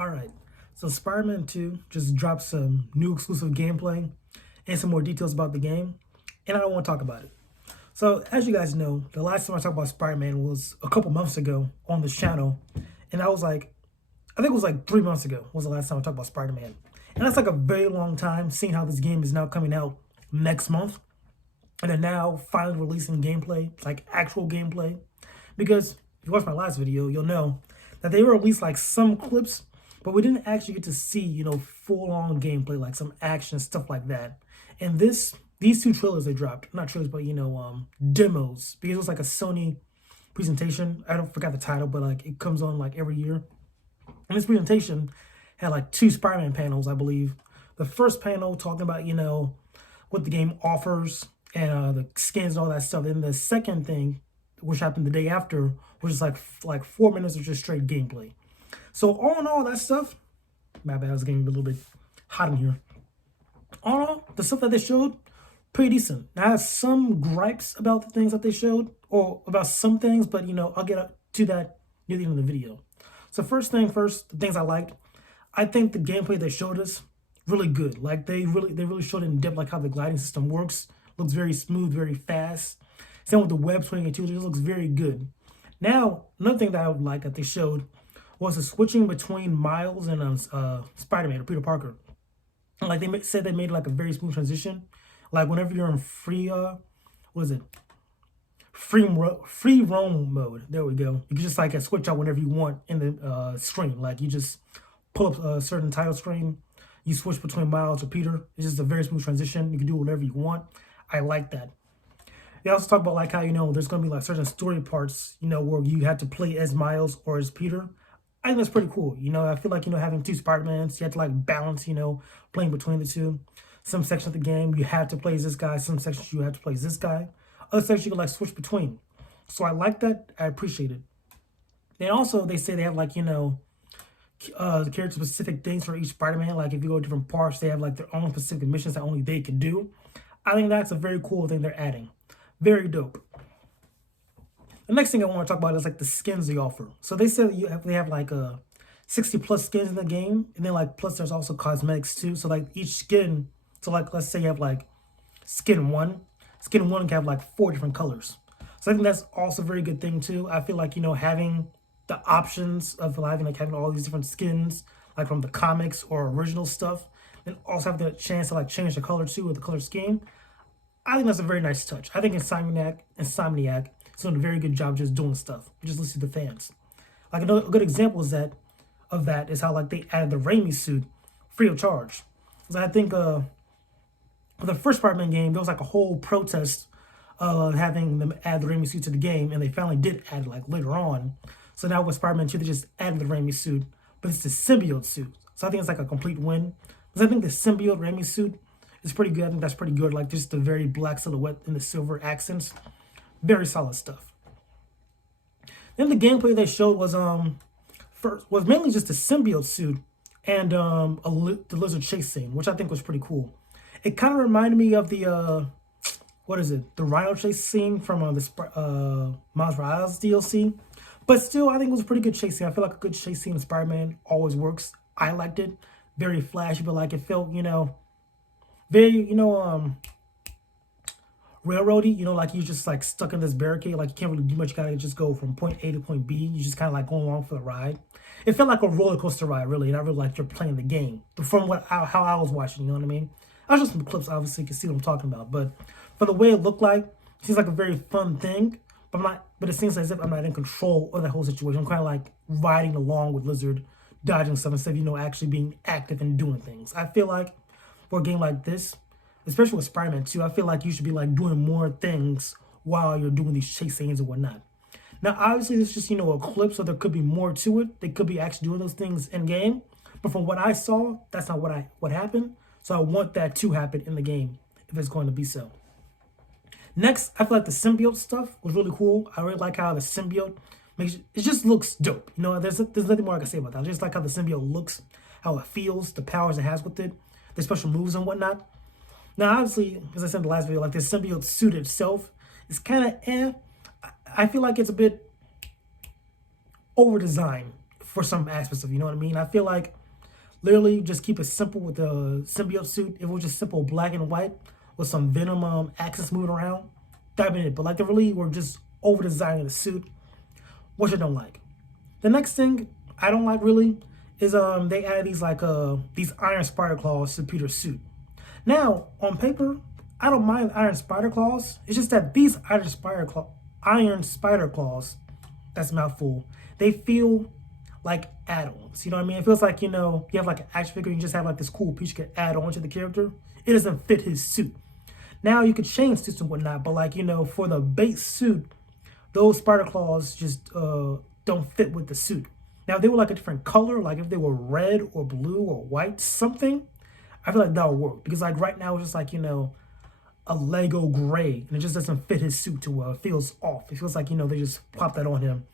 Alright, so Spider-Man 2 just dropped some new exclusive gameplay and some more details about the game, and I don't want to talk about it. So, as you guys know, the last time I talked about Spider-Man was a couple months ago on this channel, and I think it was like 3 months ago was the last time I talked about Spider-Man. And that's like a very long time, seeing how this game is now coming out next month, and they're now finally releasing gameplay, like actual gameplay. Because if you watched my last video, you'll know that they released like some clips, but we didn't actually get to see, full-on gameplay, like some action, stuff like that. And these two trailers they dropped, not trailers, but demos, because it was like a Sony presentation. I don't forget the title, but like it comes on like every year. And this presentation had like two Spider-Man panels, I believe. The first panel talking about, what the game offers and the skins and all that stuff. Then the second thing, which happened the day after, which is like 4 minutes of just straight gameplay. So all in all, that stuff, my bad, I was getting a little bit hot in here. All in all, the stuff that they showed, pretty decent. Now, I have some gripes about the things that they showed, or about some things, but I'll get to that near the end of the video. So first thing first, the things I liked, I think the gameplay they showed us, really good. Like they really showed in depth like how the gliding system works. Looks very smooth, very fast. Same with the web swinging too, it just looks very good. Now, another thing that I would like that they showed was the switching between Miles and Spider-Man or Peter Parker. Like said they made like a very smooth transition. Like whenever you're in free roam mode. There we go. You can just like switch out whenever you want in the screen. Like you just pull up a certain title screen, you switch between Miles or Peter. It's just a very smooth transition. You can do whatever you want. I like that. They also talk about like how there's gonna be like certain story parts where you have to play as Miles or as Peter. I think that's pretty cool. I feel like having two Spider-Mans, you have to like balance playing between the two. Some sections of the game you have to play as this guy. Some sections you have to play as this guy. Other sections you can like switch between. So I like that. I appreciate it. Then also they say they have like character specific things for each Spider-Man. Like if you go to different parts, they have like their own specific missions that only they can do. I think that's a very cool thing they're adding. Very dope. The next thing I want to talk about is like the skins they offer. So they said they have like 60 plus skins in the game, and then like plus there's also cosmetics too. So like each skin, so like let's say you have like skin one can have like 4 different colors. So I think that's also a very good thing too. I feel like having the options of having all these different skins, like from the comics or original stuff, and also have the chance to like change the color too with the color scheme. I think that's a very nice touch. I think Insomniac is doing a very good job just doing stuff. Just listen to the fans. Like a good example of that is how like they added the Raimi suit free of charge. So I think for the first Spider-Man game, there was like a whole protest having them add the Raimi suit to the game, and they finally did add it like later on. So now with Spider-Man 2, they just added the Raimi suit, but it's the symbiote suit. So I think it's like a complete win. Because I think the symbiote Raimi suit is pretty good. I think that's pretty good. Like just the very black silhouette and the silver accents. Very solid stuff. Then the gameplay they showed was mainly just the symbiote suit and the lizard chase scene, which I think was pretty cool. It kind of reminded me of the the Rhino chase scene from the Miles Morales DLC. But still, I think it was a pretty good chase scene. I feel like a good chase scene in Spider-Man always works. I liked it. Very flashy, but like it felt, very, railroady. Like you're just like stuck in this barricade. Like you can't really do much. You gotta just go from point A to point B. You just kind of like going along for the ride. It felt like a roller coaster ride, really. And I really like you're playing the game. From how I was watching, you know what I mean? I was just some clips, obviously, you can see what I'm talking about. But for the way it looked like, it seems like a very fun thing. But it seems as if I'm not in control of that whole situation. I'm kind of like riding along with Lizard, dodging stuff instead of, actually being active and doing things. I feel like for a game like this, especially with Spider-Man 2, I feel like you should be like doing more things while you're doing these chase scenes and whatnot. Now, obviously, it's just, a clip, so there could be more to it. They could be actually doing those things in game. But from what I saw, that's not what happened. So I want that to happen in the game if it's going to be so. Next, I feel like the symbiote stuff was really cool. I really like how the symbiote it just looks dope. There's nothing more I can say about that. I just like how the symbiote looks, how it feels, the powers it has with it, the special moves and whatnot. Now, obviously, as I said in the last video, like the symbiote suit itself is kind of I feel like it's a bit over-designed for some aspects of it, you know what I mean? I feel like literally just keep it simple with the symbiote suit. If it was just simple black and white with some Venom accents moving around, that'd be it. But like they really were just over designing the suit, which I don't like. The next thing I don't like really is they added these iron spider claws to Peter's suit. Now, on paper, I don't mind iron spider claws. It's just that these iron spider claws, that's a mouthful, they feel like add-ons. You know what I mean? It feels like, you have like an action figure, you just have like this cool piece you can add on to the character. It doesn't fit his suit. Now you could change suits and whatnot, but like, for the base suit, those spider claws just don't fit with the suit. Now, if they were like a different color, like if they were red or blue or white, something, I feel like that would work. Because like right now, it's just like, a Lego gray, and it just doesn't fit his suit too well. It feels off. It feels like, they just pop that on him.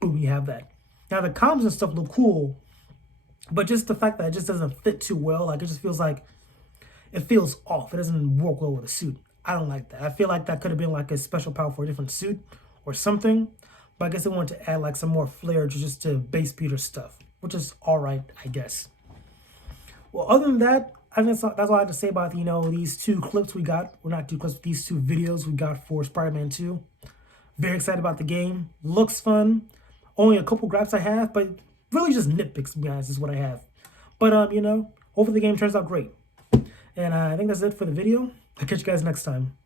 Boom, you have that. Now, the comms and stuff look cool, but just the fact that it just doesn't fit too well, like it just feels like it feels off. It doesn't work well with a suit. I don't like that. I feel like that could have been like a special power for a different suit or something. But I guess they wanted to add like some more flair to base Peter stuff, which is all right, I guess. Well, other than that, I think that's all I have to say about these two clips we got. Well, not two clips, but these two videos we got for Spider-Man 2. Very excited about the game. Looks fun. Only a couple gripes I have, but really just nitpicks, to be honest, is what I have. But hopefully the game turns out great. And I think that's it for the video. I'll catch you guys next time.